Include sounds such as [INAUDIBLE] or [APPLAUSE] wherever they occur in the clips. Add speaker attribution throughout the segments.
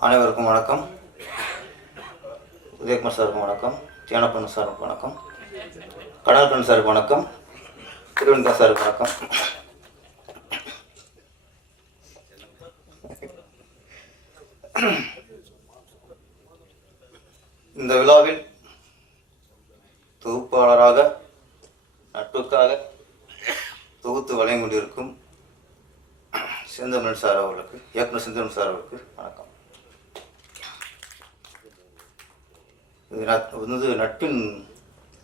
Speaker 1: அனைவருக்கும் வணக்கம். உதயகுமார் சாருக்கு வணக்கம். தியானப்பன் சாருக்கு வணக்கம். கடல்கண் சாருக்கு வணக்கம். திருவனிதா சாருக்கு வணக்கம். இந்த விழாவில் தொகுப்பாளராக நட்புக்காக தொகுத்து வழங்கிக் கொண்டிருக்கும் செந்தமிழ் சார் அவர்களுக்கு இயக்குனர் செந்தமிழ் சார் அவர்களுக்கு வணக்கம் இது நட்- வந்து நட்பின்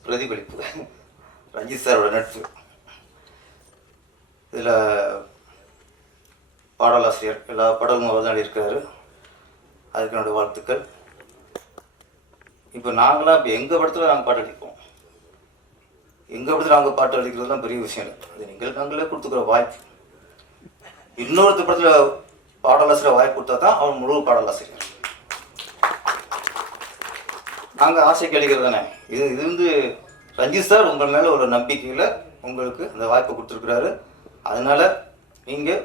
Speaker 1: பிரதிபலிப்பு. ரஞ்சித் சாரோட நட்பு. இதில் பாடலாசிரியர் எல்லா பாடலும் அவர் தான் இருக்கார் அதுக்கு என்னோட வாழ்த்துக்கள். இப்போ நாங்களாம் இப்போ எங்கள் படத்தில் நாங்கள் பாட்டு அடிப்போம்? எங்கள் படத்தில் நாங்கள் பாட்டு அடிக்கிறதுலாம் பெரிய விஷயம். இல்லை அது நீங்கள் நாங்களே கொடுத்துக்கிற வாய்ப்பு. இன்னொருத்த படத்தில் பாடலாசிரியர் வாய்ப்பு கொடுத்தா தான் அவன் முழு பாடலாசிரியர். நாங்கள் ஆசை கிடைக்கிறது தானே இது இது வந்து ரஞ்சித் சார் உங்கள் மேலே ஒரு நம்பிக்கையில் உங்களுக்கு அந்த வாய்ப்பு கொடுத்துருக்குறாரு. அதனால் நீங்கள்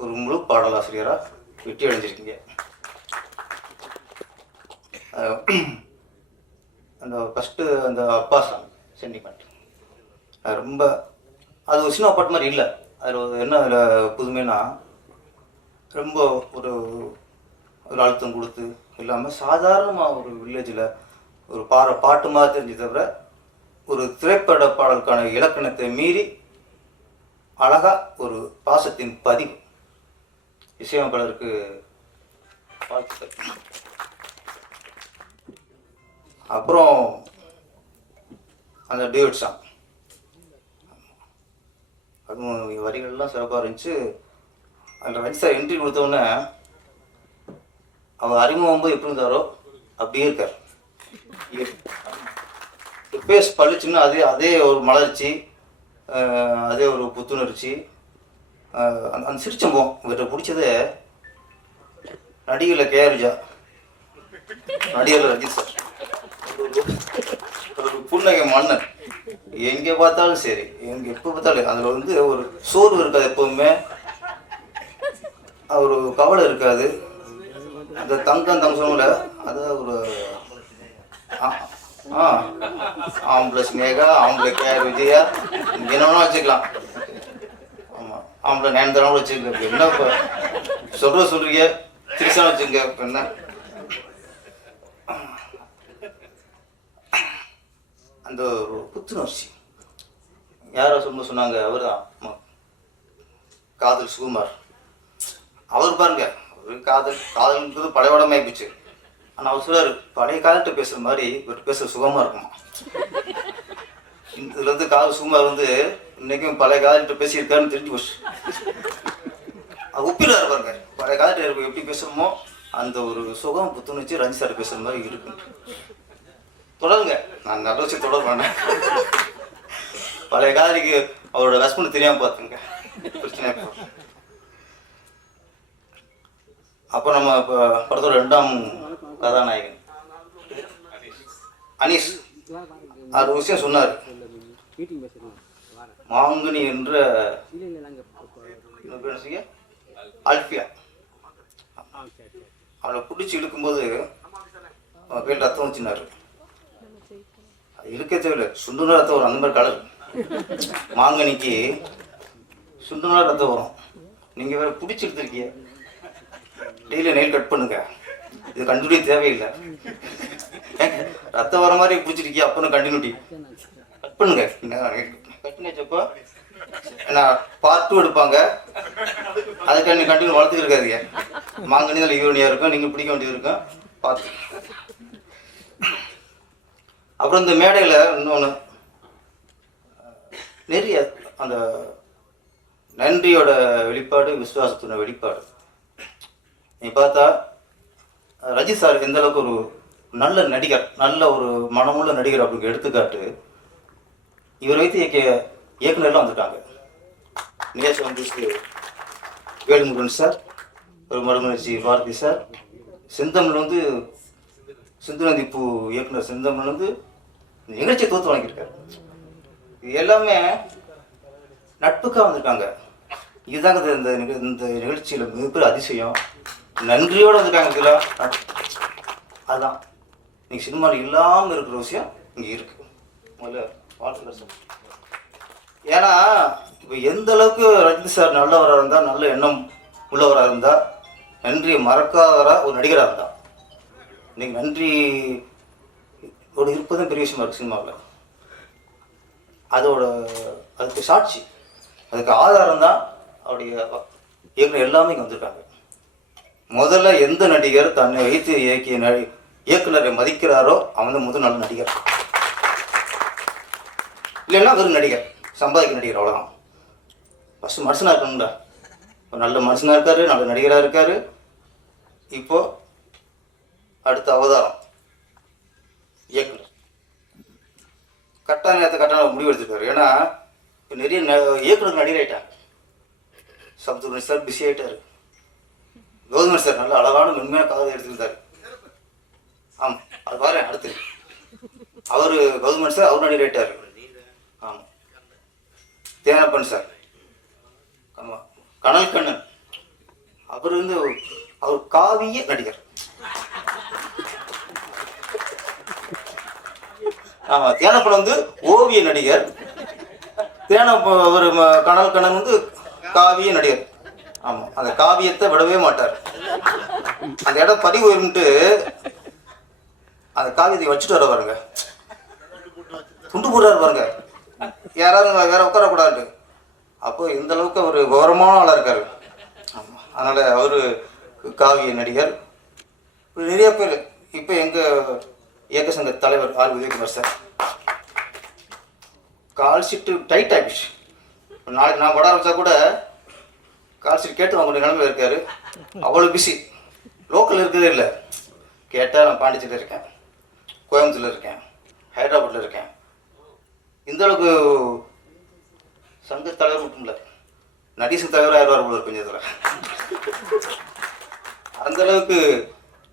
Speaker 1: ஒரு முழு பாடலாசிரியராக வெற்றி அடைஞ்சிருக்கீங்க. அந்த ஃபஸ்ட்டு அந்த அப்பா சாங் சென்டிமெண்ட் அது ரொம்ப அது ஒரு சினிமா பாட்டு மாதிரி இல்லை. அதில் என்ன அதில் புதுமைன்னா ரொம்ப ஒரு ஒரு அழுத்தம் கொடுத்து இல்லாமல் சாதாரணமாக ஒரு வில்லேஜில் ஒரு பாட பாட்டு மாதிரி தெரிஞ்சு தவிர ஒரு திரைப்பட பாடலுக்கான இலக்கணத்தை மீறி அழகாக ஒரு பாசத்தின் பதிவு. இசையமைப்பாளருக்கு வாழ்த்துக்கள். அப்புறம் அந்த டியூட் சாங். அதுவும் வரிகள்லாம் சிறப்பாக இருந்துச்சு. அந்த ரஞ்சித் சார் என்ட்ரி கொடுத்தோன்னே அவர் அறிமுகம் போது எப்படி இருந்தாரோ அப்படியே இருக்கார். பேஸ் பழிச்சுன்னா அதே அதே ஒரு மலர்ச்சி அதே ஒரு புத்துணர்ச்சி. அந்த அந்த சிரிச்சம்பம் இவர்கிட்ட பிடிச்சது நடிகரில் கேஆர்ஜா நடிகர் ரஜித் சார். ஒரு புன்னகை மன்னன். எங்கே பார்த்தாலும் சரி எங்கே எப்போ பார்த்தாலும் அதில் வந்து ஒரு சோர்வு இருக்காது எப்போவுமே. ஒரு கவலை இருக்காது. அந்த தங்கம் தங்க சொன்னல அது ஒரு ஆ- ஆ. ஆம்பளை ஸ்னேகா ஆம்பளை கேர் விஜயா. என்ன வச்சுக்கலாம். ஆமாம் ஆம்பளை நேந்திரம் வச்சுக்கல இப்ப என்ன இப்போ? சொல்கிற சொல்கிறீங்க திருசா வச்சுங்க இப்போ என்ன? அந்த ஒரு புத்துணர்ச்சி. யாரோ சொல்ல சொன்னாங்க. அவர் தான் காதல் சுகுமார். அவர் பாருங்க. ஒரு காதல் காதல்ன்றது படையோடமே போச்சு ஆனால் அவர் சொல்றாரு பழைய காலத்தை பேசுகிற மாதிரி இவர் பேசுற சுகமாக இருக்குமா? இதுல இருந்து காதல் சுகமாக வந்து இன்னைக்கும் பழைய காதல்கிட்ட பேசியிருக்காருன்னு தெரிஞ்சு போச்சு. ஒப்பிடுறாரு பாருங்க பழைய காலத்தில் எப்படி பேசுகிறோமோ அந்த ஒரு சுகம் புத்துணர்ச்சி ரஞ்சித் சார் பேசுகிற மாதிரி இருக்கு. தொடருங்க நான் நல்ல வச்சு தொடர் பண்ணேன் பழைய காதலிக்கு அவரோட ஹஸ்பண்ட் தெரியாமல் பார்த்துங்க. பிரச்சனை அப்போ நம்ம இப்போ படத்தோட ரெண்டாம் கதாநாயகன். அனீஸ் அது விஷயம் சொன்னார். மாங்கனி என்ற இன்னொரு அல்பியா அவளை பிடிச்சி இழுக்கும்போது அவன் கையில் ரத்தம் வச்சுனாரு. அது இருக்க தேவையில்லை. சுண்டுனா ரத்தம் வரும். அந்த மாதிரி கலர். மாங்கனிக்கு சுண்டுனா ரத்தம் வரும். நீங்கள் வேற பிடிச்சி எடுத்துருக்கீங்க டெய்லி நெயில் கட் பண்ணுங்க. இது கண்டினியூ தேவையில்லை. ரத்தம் வர மாதிரி பிடிச்சிருக்கியா? அப்பன்னு கண்டினியூட்டி கட் பண்ணுங்க. கட் பண்ணி வச்சப்போ என்ன பார்ட் டூ எடுப்பாங்க. அதுக்கு நீங்கள் கண்டினியூ வளர்த்துட்டு இருக்காதீங்க. மாங்கனி அதில் யூனியாக இருக்கும். நீங்கள் பிடிக்க வேண்டியது இருக்கும். பார்த்து அப்புறம் இந்த மேடையில் இன்னொன்று நிறைய அந்த நன்றியோட வெளிப்பாடு விசுவாசத்தோட வெளிப்பாடு. நீ பார்த்தா ரஜித் சார் எந்த அளவுக்கு ஒரு நல்ல நடிகர் நல்ல ஒரு மனமுள்ள நடிகர் அப்படின்னு எடுத்துக்காட்டு இவர் வைத்து இயக்கிய இயக்குனர்லாம் வந்துட்டாங்க. நேற்று வந்து வேலுமுருகன் சார் ஒரு மறுமலர்ச்சி பாரதி சார் செந்தமிழ் வந்து சிந்து நதி பூ இயக்குனர் செந்தமிழ் வந்து நிகழ்ச்சி தோத்து வாங்கியிருக்காரு இது எல்லாமே நட்புக்காக வந்திருக்காங்க. இதுதாங்க இந்த- இந்த நிகழ்ச்சியில் மிகப்பெரிய அதிசயம். நன்றியோடு வந்திருக்காங்க இதில். அதுதான் நீங்கள் சினிமாவில் இல்லாமல் இருக்கிற விஷயம் இங்கே இருக்கு. முதல்ல வாழ்த்துக்கள் சார் ஏன்னா இப்போ எந்த அளவுக்கு ரஜினி சார் நல்லவராக இருந்தால் நல்ல எண்ணம் உள்ளவராக இருந்தால் நன்றியை மறக்காதவராக ஒரு நடிகராக இருந்தால் இன்னைக்கு நன்றி ஒரு இருப்பதும் பெரிய விஷயமா இருக்குது சினிமாவில். அதோட அதுக்கு சாட்சி அதுக்கு ஆதாரம் தான் அவருடைய இயக்குனர் எல்லாமே இங்கே வந்திருக்காங்க. முதல்ல எந்த நடிகர் தன்னை வைத்து இயக்கிய நடி இயக்குனரை மதிக்கிறாரோ அவன் தான் முதல் நல்ல நடிகர். இல்லைன்னா வெறும் நடிகர் சம்பாதிக்க நடிகர் அவ்வளோதான் ஃபஸ்ட்டு மனுஷனாக இருக்கணும்டா. ஒரு நல்ல மனுஷனாக இருக்காரு நல்ல நடிகராக இருக்காரு. இப்போ அடுத்த அவதாரம் இயக்குனர். கரெக்டான நேரத்தை கரெக்டான முடிவு எடுத்துருக்காரு. ஏன்னா இப்போ நிறைய ந- இயக்குனர் நடிகர் ஆயிட்டாங்க. சப்துமணி சார் பிஸி ஆகிட்டாரு கௌதமன் சார் நல்ல அழகான மென்மையான காதல் எடுத்திருந்தாரு. ஆமாம் அது பாரு அடுத்து. அவர் கௌதமன் சார் அவர் நடிகர் ஆயிட்டாரு ஆமாம் தேனப்பன் சார். ஆமாம் கனல் கண்ணன் அவர் வந்து அவர் காவிய நடிகர். ஆமாம் தேனப்பன் வந்து ஓவிய நடிகர். தேனப்ப அவர் கனல் கண்ணன் வந்து காவிய நடிகர். ஆமா. அந்த காவியத்தை விடவே மாட்டார். அந்த இடம் பதிவு வரும்ட்டு அந்த காவியத்தை வச்சுட்டு வர பாருங்க. துண்டு போடுறாரு பாருங்க. யாராவது வேற உட்காரக்கூடாது அப்போ இந்த அளவுக்கு அவர் கௌரவமான ஆளாக இருக்காரு. ஆமாம் அதனால அவரு காவிய நடிகர். நிறைய பேர். இப்போ எங்கள் இயக்க சங்க தலைவர் R Udayakumar sir. Call sheet tight ஆகிடுச்சு நாளைக்கு நான் படம் ஆரம்பித்தா கூட கால் கேட்டு வாங்க நிலைமையில இருக்காரு. அவ்வளோ பிஸி லோக்கல் இருக்கிறதே இல்லை. கேட்டால் நான் பாண்டிச்சேரியில் இருக்கேன். கோயம்புத்தூரில் இருக்கேன். ஹைதராபாத்தில் இருக்கேன். இந்த அளவுக்கு சங்க தலைவர் மட்டும் இல்லை. நடிசன் தலைவர் ஆயிரம் போல இருக்கு இதில் அந்த அளவுக்கு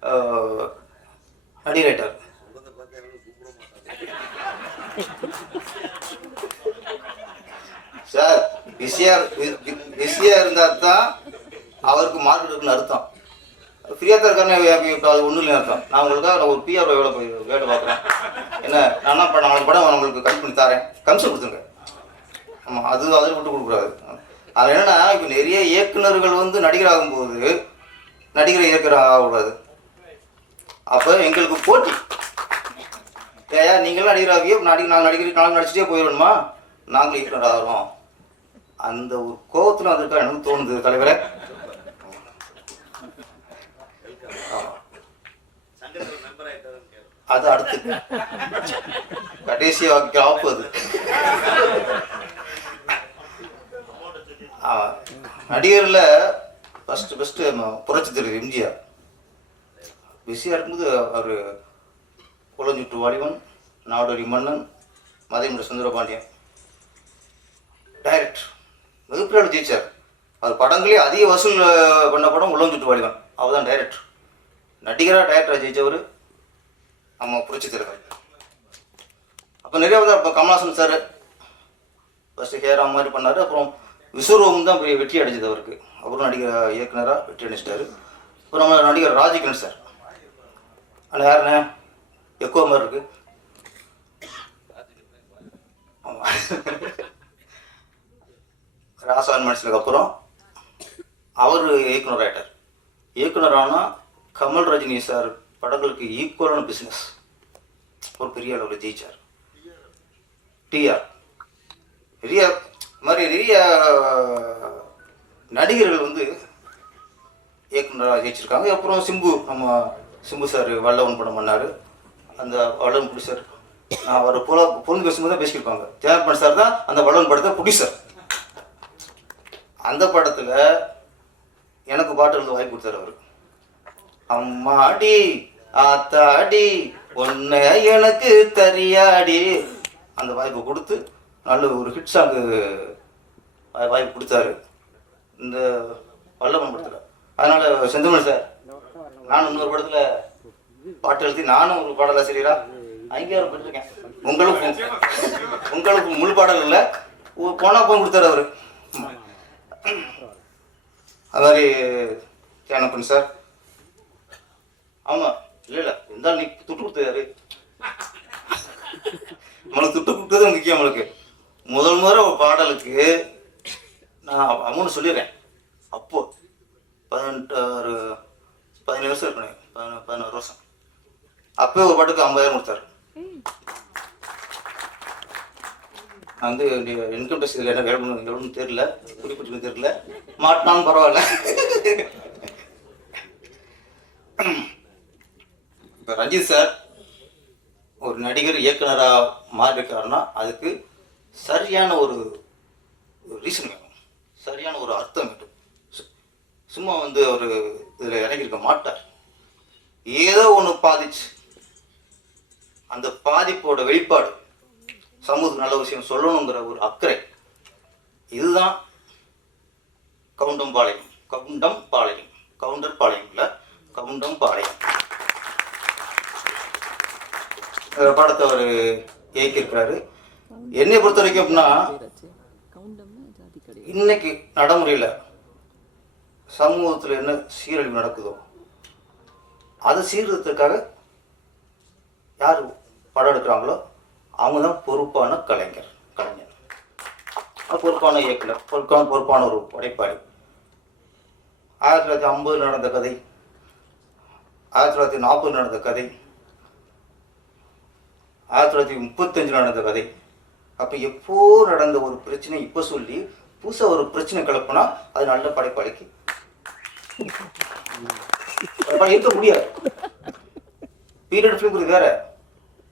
Speaker 1: ஆஹ், நடிகர் சார் பிஸியாக பிஸியாக இருந்தால் தான் அவருக்கு மார்க் இருக்குன்னு அர்த்தம். ஃப்ரீயாக தான் இருக்காருன்னு அது ஒன்றும் இல்லை அர்த்தம். நான் உங்களுக்காக நான் ஒரு பிஆர் வேலை போய் வேலை பார்க்குறேன். என்ன நான் என்ன நாளைக்கு படம் நான் உங்களுக்கு கம்மி பண்ணி தரேன். கமிஷன் கொடுத்துருங்க. ஆமாம் அது அதில் விட்டு கொடுக்கூடாது அது என்னென்னா இப்போ நிறைய இயக்குனர்கள் வந்து நடிகர் ஆகும்போது நடிகர் இயக்குனர் ஆகக்கூடாது. அப்போ எங்களுக்கு போட்டி. ஏயா நீங்களும் நடிகர் ஆகியோ நடிகர் நாங்கள் நடிகர் நாங்கள் நடிச்சுட்டே போயிடணுமா? நாங்களும் இயக்குனர் ஆகிறோம். அந்த ஒரு கோபத்தில் வந்திருக்கா எனக்கு தோணுது தலைவரை. அது அடுத்து. கடைசி கிராப் அது. ஆமா. நடிகர்ல ஃபஸ்ட்டு ஃபஸ்ட்டு புரட்சி தலைவர் எம்ஜிஆர். பிஸியாக இருக்கும்போது அவர் குளஞ்சுட்டு வாலிபன் நாடோடி மன்னன் மதைமுடி சுந்தரபாண்டியன். டைரக்டர் மிகப்பெரிய ஜெயிச்சார் அவர் படங்களே அதிக வசூல் பண்ண படம் உளஞ்சுட்டு வாலிபன். அவர் தான் டைரக்டர் நடிகராக டைரக்டராக ஜெயிச்சவர் நம்ம புரட்சி தலைவர். அப்போ நிறைய வந்து இப்போ கமலாசன் சார் ஃபஸ்ட்டு ஹேரா மாதிரி பண்ணார். அப்புறம் விஸ்வரூபம் தான் பெரிய வெற்றி அடைஞ்சது அவருக்கு. அவரும் நடிகர் இயக்குனராக வெற்றி அடைச்சிட்டாரு அப்புறம் நம்ம நடிகர் ராஜகிரண் சார் ஆனால் யாருண்ணே எக்கோ மாதிரி இருக்குது ஆமாம் ராசவன் மனுஷனுக்கு அப்புறம் அவர் இயக்குனர் ஆயிட்டார். இயக்குனர் ஆனால் கமல் ரஜினி சார் படங்களுக்கு ஈக்குவலான பிஸ்னஸ் ஒரு பெரிய அளவில் ஜெயிச்சார். டிஆர் நிறைய மாதிரி நிறைய நடிகர்கள் வந்து இயக்குனராக ஜெயிச்சிருக்காங்க. அப்புறம் சிம்பு நம்ம சிம்பு சார் வல்லவன் படம் பண்ணார். அந்த வல்லவன் ப்ரொடியூசர் நான் அவர் போல புலன் பேசும்போது தான் பேசியிருப்பாங்க தேவப்பன் சார் தான் அந்த வல்லவன் படத்தை ப்ரொடியூசர் அந்த படத்தில் எனக்கு பாட்டு எழுத வாய்ப்பு கொடுத்தாரு அவர். அம்மாடி ஆத்தாடி ஒன்று எனக்கு தரியாடி. அந்த வாய்ப்பு கொடுத்து நல்ல ஒரு ஹிட் சாங்கு வாய்ப்பு கொடுத்தாரு. இந்த வல்லவன் படத்தில். அதனால் செந்தமிழ் சார் நானும் இன்னொரு படத்தில் பாட்டு எழுதி நானும் ஒரு பாடலாசிரியரா அங்கீகாரம் பெற்றிருக்கேன் உங்களுக்கு உங்களுக்கு முழு பாடல் இல்லை. போனா போய் கொடுத்தாரு அவர். அது மாதிரி தேனப்பன் சார். ஆமா இல்ல இல்ல இருந்தாலும் நீ துட்டு கொடுத்தாரு நம்மளுக்கு துட்டு கொடுத்தது முக்கியம் நம்மளுக்கு. முதல் முறை ஒரு பாடலுக்கு நான் அமௌண்ட் சொல்லிடுறேன். அப்போ பதினெட்டு ஒரு பதினேழு வருஷம் இருக்கணும் பதினோரு வருஷம். அப்போ ஒரு பாட்டுக்கு ஐம்பதாயிரம் கொடுத்தாரு. நான் வந்து இன்கம் டேக்ஸ் இதில் என்ன வேலை பண்ண எவ்வளோன்னு தெரியல. குறிப்பிட்டு தெரியல. மாட்டினாலும் பரவாயில்ல. இப்போ ரஞ்சித் சார் ஒரு நடிகர் இயக்குனராக மாறியிருக்காருன்னா அதுக்கு சரியான ஒரு ரீசன் வேணும். சரியான ஒரு அர்த்தம் வேண்டும் சு- சும்மா வந்து ஒரு இதில் இறங்கியிருக்க மாட்டார். ஏதோ ஒன்று பாதிச்சு. அந்த பாதிப்போட வெளிப்பாடு சமூகத்துக்கு நல்ல விஷயம் சொல்லணுங்கிற ஒரு அக்கறை. இதுதான் கவுண்டம்பாளையம் கவுண்டம் பாளையம். கவுண்டர் பாளையம் இல்லை கவுண்டம் பாளையம். படத்தை அவர் இயக்கியிருக்கிறாரு. என்னை பொறுத்த வரைக்கும் அப்படின்னா இன்னைக்கு நடைமுறையில் சமூகத்தில் என்ன சீரழிவு நடக்குதோ அதை சீர்திருத்தத்துக்காக யார் படம் எடுக்கிறாங்களோ அவங்க தான் பொறுப்பான கலைஞர் கலைஞர். பொறுப்பான இயக்குனர் பொறுப்பான பொறுப்பான ஒரு படைப்பாளி ஆயிரத்தி தொள்ளாயிரத்தி ஐம்பது நடந்த கதை ஆயிரத்தி தொள்ளாயிரத்தி நாற்பது நடந்த கதை ஆயிரத்தி தொள்ளாயிரத்தி முப்பத்தஞ்சு நடந்த கதை. அப்போ எப்போ நடந்த ஒரு பிரச்சனை இப்போ சொல்லி புதுசாக ஒரு பிரச்சனை கிளப்புனா அது நல்ல படைப்பாளிக்கு. இருக்க முடியாது. பீரியட் ஃபிலிம் வேற.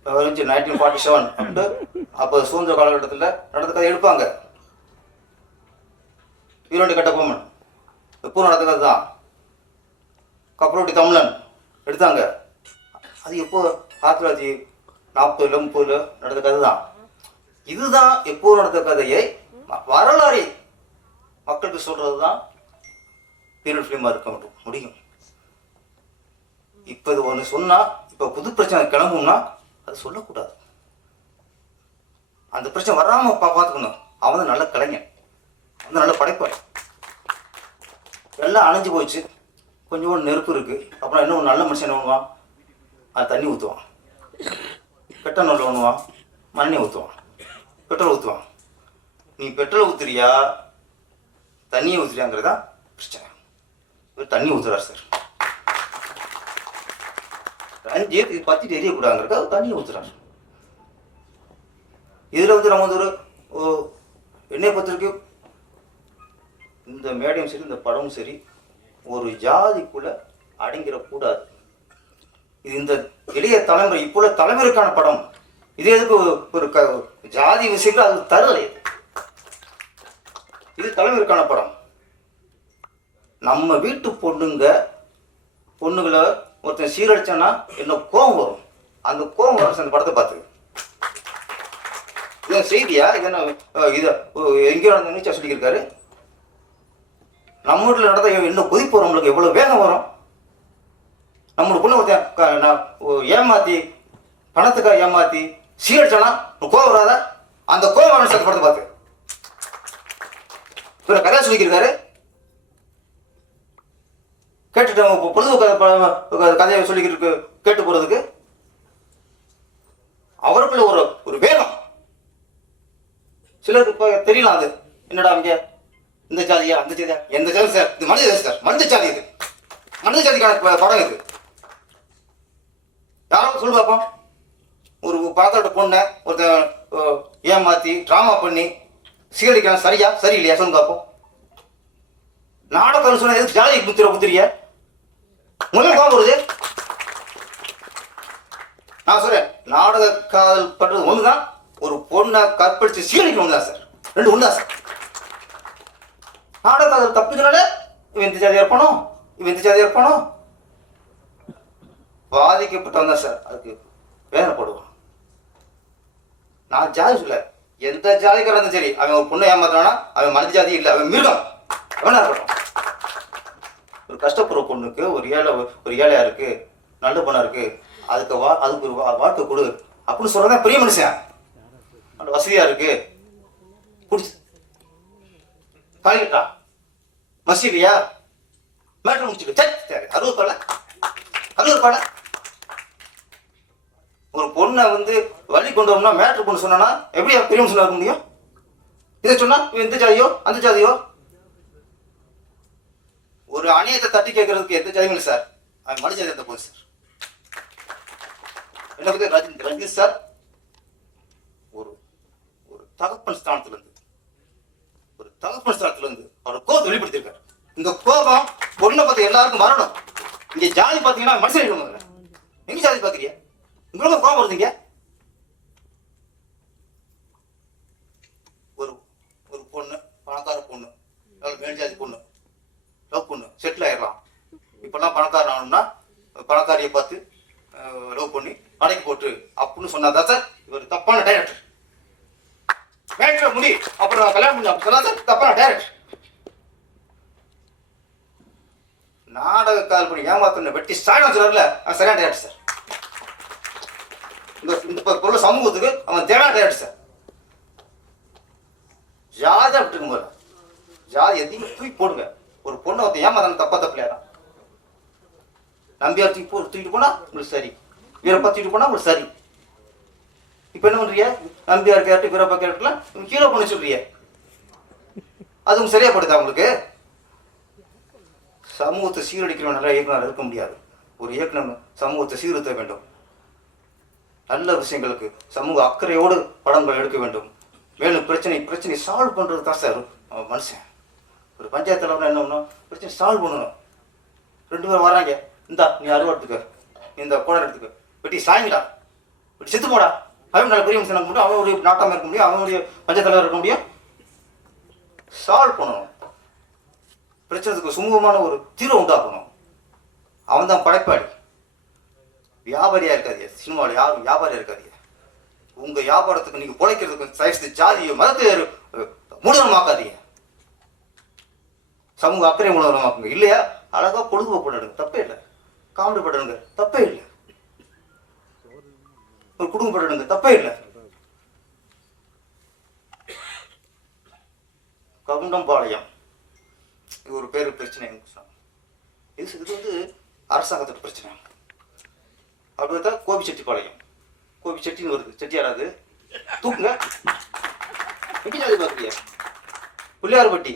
Speaker 1: இருந்துச்சு நைன்டீன் ஃபார்ட்டி செவன் [LAUGHS] அப்படின்ட்டு அப்போ சுதந்திர காலகட்டத்தில் நடந்த கதை எடுப்பாங்க. வீரோண்டி கட்ட பொம்மன். எப்போ நடந்த கதை தான். கப்பலோட்டி தமிழன் எடுத்தாங்க. அது எப்போ? ஆயிரத்தி தொள்ளாயிரத்தி நாற்பதுல முப்பதுல நடந்த கதை தான். இதுதான் எப்போ நடந்த கதையை வரலாறை மக்களுக்கு சொல்றது தான் பீரியட் ஃபிலிமாக இருக்க முடியும். முடியும். இப்போ இது ஒன்று சொன்னால் இப்போ புது பிரச்சனை கிளம்பும்னா அது சொல்லக்கூடாது. அந்த பிரச்சனை வராமல் பா பார்த்துக்கணும் அவன் தான் நல்ல கலைஞன். அவன் நல்ல படைப்பாளி எல்லாம் அணைஞ்சு போச்சு கொஞ்சோண்டு நெருப்பு இருக்கு. அப்புறம் என்ன ஒரு நல்ல மனுஷன் என்ன பண்ணுவான்? அது தண்ணி ஊற்றுவான் பெட்ரோல் நல்ல பண்ணுவான் மண்ணை ஊற்றுவான் பெட்ரோல் ஊற்றுவான் நீ பெட்ரோல் ஊற்றுறியா தண்ணியை ஊற்றுறியாங்கிறது தான் பிரச்சனை. இவர் தண்ணி ஊற்றுறாரு சார். அஞ்சு இது பற்றிட்டு எரியக்கூடாதுங்கிறதுக்கு அது தண்ணியை ஊற்றுறாங்க இதில் வந்து நம்ம வந்து ஒரு ஓ, என்னைய இந்த மேடையும் சரி இந்த படமும் சரி ஒரு ஜாதிக்குள்ள அடங்கிடக்கூடாது இது இந்த இளைய தலைமுறை இப்போ உள்ள தலைமுறைக்கான படம். இது எதுக்கு ஒரு- க ஜாதி விஷயங்கள் அது தரலை. இது. இது தலைமுறைக்கான படம். நம்ம வீட்டு பொண்ணுங்க பொண்ணுகளை ஒருத்தன் சீரழிச்சான்னா என்ன கோபம் வரும். அந்த கோபம் வரும் அந்த படத்தை பார்த்து. இது செய்தியா? இது என்ன இதை எங்கேயோ நடந்த நீச்சா சொல்லியிருக்காரு. நம்ம வீட்டில் நடந்த என்ன கொதிப்பு வரும் நம்மளுக்கு? எவ்வளோ வேகம் வரும். நம்மளோட பொண்ணு ஒருத்தன் ஏமாத்தி பணத்துக்காக ஏமாத்தி சீரடிச்சானா கோவம் வராதா? அந்த கோவம் வரணும் படத்தை பார்த்து. இவர் கதை சொல்லியிருக்காரு கேட்டுட்டு அவங்க பொழுது கதை கதையை சொல்லிக்கிட்டு இருக்கு கேட்டு போகிறதுக்கு அவருக்குள்ள ஒரு ஒரு வேகம். சிலருக்கு இப்போ தெரியலாம் அது. என்னடா இங்க இந்த ஜாதியா? அந்த ஜாதியா? எந்த ஜாதி சார்? இது மனித சார். மனித ஜாதி இது. மனித ஜாதிக்கான படம் இது. யாரும் சொல்லு பார்ப்போம் ஒரு பாக்கோட பொண்ணை ஒருத்தன் ஏமாற்றி ஏமாத்தி ட்ராமா பண்ணி சீரடிக்கலாம் சரியா? சரி இல்லையா பார்ப்போம் நாடகம் சொன்ன எதுக்கு ஜாதி குத்துற குத்துறிய முதல்ல கோபம் வருது நான் சொல்றேன் நாடக காதல் பண்றது ஒண்ணுதான் ஒரு பொண்ணை கற்பழிச்சு சீரழிக்கணும் தான் சார்? ரெண்டு ஒண்ணுதான் சார்? நாடக காதல் தப்புனால இவன் இந்த ஜாதியா இருப்பானோ? இவன் இந்த ஜாதியா இருப்பானோ? பாதிக்கப்பட்டவன் தான் சார். அதுக்கு வேதனைப்படுவான் நான் ஜாதி சொல்ல எந்த ஜாதிக்காரன் இருந்தாலும் சரி அவன் ஒரு பொண்ணை ஏமாத்தானா அவன் மனித ஜாதி இல்லை அவன் மிருகம். அவனா இருக்கட்டும். ஒரு கஷ்டப்படுற பொண்ணுக்கு ஒரு ஏழை ஒரு ஏழையா இருக்கு நல்ல பொண்ணா இருக்கு அதுக்கு வா அதுக்கு ஒரு வா- வாழ்க்கை கொடு. அப்படின்னு சொல்றதா பெரிய மனுஷன். நல்ல வசதியா இருக்கு. பிடிச்சி பழகிட்டா மசிலியா மேட்ரு முடிச்சுட்டு சரி சரி. அறுபது பல ஒரு ஒரு பொண்ணை வந்து வழி கொண்டு வரணும்னா மேட்ரு பொண்ணு சொன்னா எப்படி பெரிய மனுஷனா இருக்க முடியும்? இதை சொன்னா இந்த ஜாதியோ அந்த ஜாதியோ? ஒரு அநியத்தை தட்டி கேட்கறதுக்கு எந்த ஜாதியும் சார் அவன் மனு ஜாதி போது சார் என்ன பத்தி ரஜினி ரஜினி சார் ஒரு ஒரு தகப்பன் ஸ்தானத்துல இருந்து ஒரு தகப்பன் ஸ்தானத்திலிருந்து அவர் கோபத்தை வெளிப்படுத்தியிருக்காரு. இந்த கோபம் பொண்ணை பத்தி எல்லாருக்கும் வரணும். இங்க ஜாதி பாத்தீங்கன்னா மனுஷன் இல்லை எங்க ஜாதி பாக்குறியா உங்களுக்கு கோபம் வருதுங்க. ஒரு ஒரு பொண்ணு பணக்கார பொண்ணு மேல் ஜாதி பொண்ணு. சொன்னாதான் சார் இவர் தப்பான டைரக்டர் மேட்ரை முடி. அப்புறம் கல்யாணம் பண்ணி அப்படி சொன்னா சார் தப்பான டைரக்டர் நாடக கால் பண்ணி ஏமாத்தன வெட்டி ஸ்டாலின் சொல்றாருல அவன் சரியான டைரக்டர் சார். இந்த இந்த பொருள் சமூகத்துக்கு அவன் தேவையான டைரக்டர் சார். ஜாதியா விட்டுருக்கும் போல ஜாதி எதையும் தூக்கி போடுங்க. ஒரு பொண்ணை ஒருத்தன் ஏமாத்தான தப்பா தப்பில்லையா நம்பியார் தூக்கி போ தூக்கிட்டு போனா உங்களுக்கு சரி. வீரப்பா தூக்கிட்டு போனா உங்களுக்கு சரி. இப்போ என்ன பண்ணுறிய நம்பியார் கேரக்டர் வீரப்பா கேரக்டர்லாம் ஹீரோ பண்ண சொல்றிய. அது சரியா படுதா உங்களுக்கு? சமூகத்தை சீரழிக்கிறவன் நல்ல இயக்குனர் இருக்க முடியாது. ஒரு இயக்குனர் சமூகத்தை சீர்திருத்த வேண்டும். நல்ல விஷயங்களுக்கு சமூக அக்கறையோடு படங்கள் எடுக்க வேண்டும். மேலும் பிரச்சனை பிரச்சனை சால்வ் பண்றது தான் சார் அவன் மனுஷன். ஒரு பஞ்சாயத்து தலைவர் என்ன பண்ணணும் பிரச்சனை சால்வ் பண்ணணும். ரெண்டு பேரும் வர்றாங்க. இந்தா நீ அறுவை எடுத்துக்க. நீ இந்த கோடை எடுத்துக்க. வெட்டி சாயங்கடா. வெட்டி செத்து போடா. அவன் நல்ல பெரிய மனுஷன் இருக்க முடியும் அவனுடைய நாட்டம் இருக்க முடியும் அவனுடைய பஞ்சாயத்து தலைவர் இருக்க முடியும். சால்வ் பண்ணணும். பிரச்சனைக்கு சுமூகமான ஒரு தீர்வு உண்டாக்கணும். அவன் தான் படைப்பாளி. வியாபாரியா இருக்காதீங்க. சினிமாவில் யாரும் வியாபாரியா இருக்காதீங்க. உங்க வியாபாரத்துக்கு நீங்க பிழைக்கிறதுக்கு சைஸ்து ஜாதியை மதத்தை அஹ், மூடனமாக்காதீங்க. சமூக அக்கறை மூலமாக்குங்க இல்லையா? அழகா பொழுதுபோக்கு பண்ணுங்க தப்பே இல்லை. காமெடி பண்ணுங்க தப்பே இல்லை. ஒரு குடும்பம் தப்பே இல்லை. கவுண்டம்பாளையம். இது ஒரு பேர் பிரச்சனை இது இது வந்து அரசாங்கத்தோட பிரச்சனை. அப்படி பார்த்தா கோபி செட்டிப்பாளையம் கோபி செட்டின்னு வருது செட்டியாராது தூக்குங்க. எப்படி அது பார்க்குறியா பிள்ளையார்பட்டி.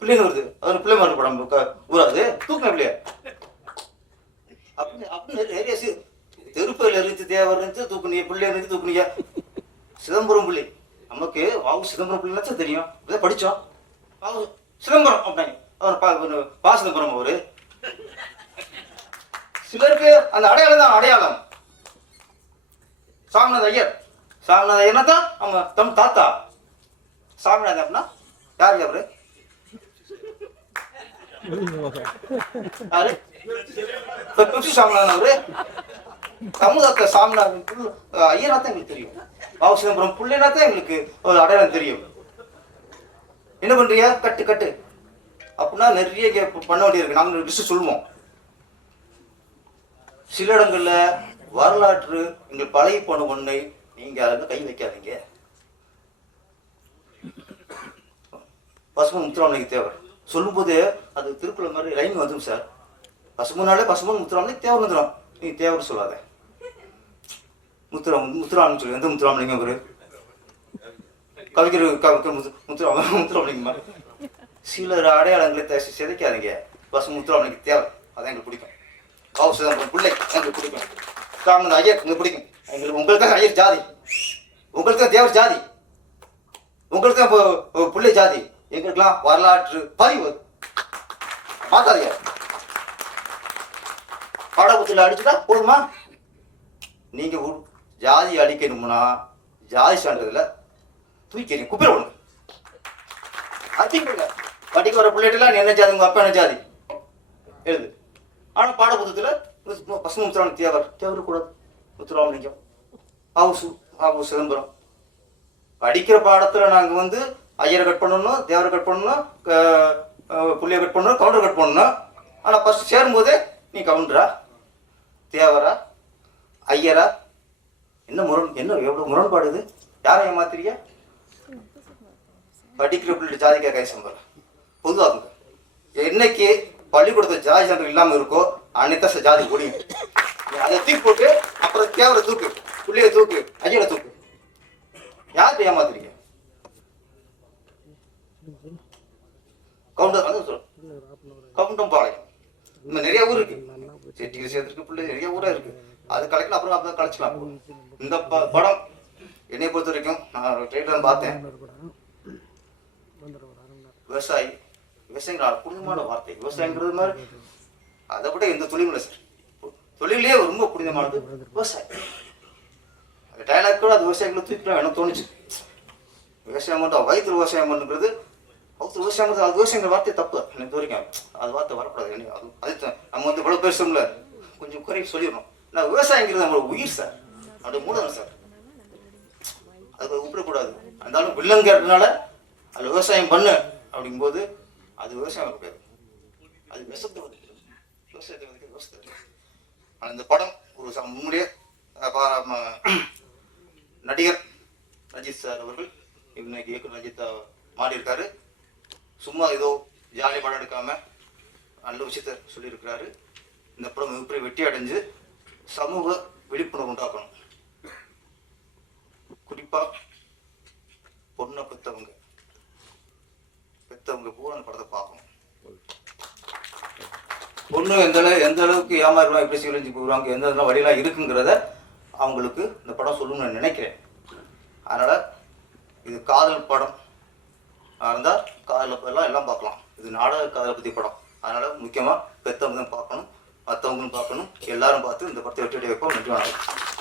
Speaker 1: பிள்ளைன்னு வருது. அது பிள்ளைமார் படம் ஊராது. தூக்குங்க பிள்ளையா அப்படின்னு அப்படின்னு நிறைய தெருப்பையில் இருந்து தேவர் இருந்துச்சு தூக்குனிய பிள்ளை இருந்துச்சு தூக்குனிய சிதம்பரம் பிள்ளை. நமக்கு வாவு சிதம்பரம் பிள்ளைனாச்சும் தெரியும். இதை படித்தோம் வாவு சிதம்பரம் அப்படின்னாங்க அவர் பா பா சிதம்பரம் அவரு. சிலருக்கு அந்த அடையாளம் தான் அடையாளம். சாமிநாத ஐயர். சாமிநாத ஐயர்னா தான் அவங்க தம் தாத்தா. சாமிநாத அப்படின்னா யார் அவரு? யாரு? சாமிநாதன் அவரு. தமிழகத்த சாமிநாதன் புல் ஐயனா தான் எங்களுக்கு தெரியும். பாபு சிதம்பரம் புள்ளைனா தான் எங்களுக்கு ஒரு அடையாளம் தெரியும். என்ன பண்றீங்க கட்டு கட்டு. அப்படின்னா நிறைய கே- பண்ண வேண்டியிருக்கு. நாங்கள் லிஸ்ட் சொல்லுவோம் சில இடங்கள்ல வரலாற்று எங்கள் பழகி போன ஒன்றை நீங்க அதில் கை வைக்காதீங்க. பசுமன் முத்துராமலிங்க தேவர். சொல்லும்போது அது திருக்குறள் மாதிரி லைன் வந்துடும் சார். பசுமனாலே பசுமன் முத்துராமலிங்க தேவர் வந்துடும் நீ தேவர் சொல்லாத. முத்துராம் முத்துராமன் சொல்லு. எந்த முத்துராமலிங்கம் அவரு? கவிஞர் கவிக்க முத்துராம முத்துராமலிங்கம்மா. சிலர் அடையாளங்களை த- சிதைக்காதீங்க. பசு முத்துராமலிங்க தேவை. அதான் எங்களுக்கு பிடிக்கும். பாவு பிள்ளை. எங்களுக்கு பிடிக்கும். காமன் ஐயர் எங்களுக்கு பிடிக்கும். எங்களுக்கு உங்களுக்கு தான் ஐயர் ஜாதி. உங்களுக்கு தான் தேவர் ஜாதி. உங்களுக்கு தான் இப்போ- பிள்ளை ஜாதி. எங்களுக்கெல்லாம் வரலாற்று பதிவு. பார்க்காதீங்க பாடபுத்தில் அடிச்சுட்டா போதுமா? நீங்க ஜாதி அழிக்கணும்னா ஜாதி சான்றிதழ தூக்கிறீங்க குப்பை விடுங்க அடிக்கணுங்க படிக்க வர பிள்ளைகிட்டலாம் என்ன ஜாதி? உங்க அப்பா என்ன ஜாதி? எழுது. ஆனா பாடபுத்தத்தில் பசங்க முத்துராமன் தேவர் தேவர் கூடாது முத்துராமலிங்கம் ஆவுசு ஆவு சிதம்பரம். படிக்கிற பாடத்துல நாங்க வந்து ஐயரை கட் பண்ணணும் தேவரை கட் பண்ணணும் புள்ளையை புள்ளியை கட் பண்ணணும் கவுண்டர் கட் பண்ணணும். ஆனா ஃபர்ஸ்ட் சேரும்போதே நீ கவுண்டரா? தேவரா? ஐயரா? என்ன முரண் என்ன எவ்வளவு முரண்பாடு இது? யாரை ஏமாத்துறீங்க? படிக்கிற பிள்ளை ஜாதிக்கா கை சம்பளம் பொதுவாகுங்க என்னைக்கு பள்ளிக்கூடத்தில் ஜாதி சம்பளம் இல்லாமல் இருக்கோ அன்னைத்தான் ஜாதி முடியும் அதை தூக்கி போட்டு அப்புறம் தேவரை தூக்கு. புள்ளைய தூக்கு. ஐயரை தூக்கு. யார் ஏமாத்துறீங்க? கவுண்டர் வந்து சொல்ல கவுண்டம் பாளையம் இன்னும் நிறைய ஊர் இருக்கு. செட்டி சேர்த்துருக்கு பிள்ளை நிறைய ஊரா இருக்கு. அது கலைக்கலாம் அப்புறம் அப்பதான் கலைச்சிக்கலாம் இந்த ப- படம் என்னை பொறுத்த வரைக்கும் நான் ட்ரெயிலர் பார்த்தேன். விவசாயி விவசாயிகள் புனிதமான வார்த்தை. விவசாயங்கிறது மாதிரி அதை விட எந்த தொழிலும் இல்லை சார் தொழிலே ரொம்ப புனிதமானது விவசாயம். அந்த டைலாக் கூட அது விவசாயிகளை தூக்கிக்கலாம் எனக்கு தோணுச்சு விவசாயம் மட்டும் வயிற்று விவசாயம் பண்ணுறது வயிற்று விவசாயம் அது விவசாயங்கிற வார்த்தை தப்பு. எனக்கு வரைக்கும் அது வார்த்தை வரக்கூடாது. எனக்கு அது அது நம்ம வந்து இவ்வளோ பேசுறோம்ல கொஞ்சம் குறை சொல்லிடணும். நான் விவசாயங்கிறது நம்மளோட உயிர் சார். அப்படி மூடணும் சார். அது விட்டுறக்கூடாது இருந்தாலும் வில்லங்கிறதுனால அது விவசாயம் பண்ணு அப்படிங்கும்போது அது விவசாயம் இருக்காது அது விஷத்தை வந்து விவசாயத்தை வந்து விவசாயத்தை ஆனால் இந்த படம் ஒரு ச- முன்னுடைய நடிகர் ரஜித் சார் அவர்கள் இன்னைக்கு இயக்குனர் ரஜித் மாறி இருக்காரு சும்மா ஏதோ ஜாலி படம் எடுக்காம நல்ல விஷயத்த சொல்லியிருக்கிறாரு. இந்த படம் மிகப்பெரிய வெற்றி அடைஞ்சு சமூக விழிப்புணர்வு உண்டாக்கணும். குறிப்பாக பொண்ணை பெத்தவங்க பெத்தவங்க பூரா அந்த படத்தை பார்க்கணும். பொண்ணு எந்த அளவு எந்த அளவுக்கு ஏமாறுவாங்க எப்படி சீரழிஞ்சு போகிறாங்க எந்த இதெல்லாம் வழியெல்லாம் இருக்குங்கிறத அவங்களுக்கு இந்த படம் சொல்லணும்னு நான் நினைக்கிறேன். அதனால் இது காதல் படம். இருந்தால் காதலை எல்லாம் எல்லாம் பார்க்கலாம். இது நாடக காதலை பற்றி படம். அதனால் முக்கியமாக பெற்றவங்க தான் பார்க்கணும் மற்றவங்களும் பார்க்கணும் எல்லாரும் பார்த்து இந்த படத்தை வெற்றி அடைய வைப்போம் நன்றி வணக்கம்.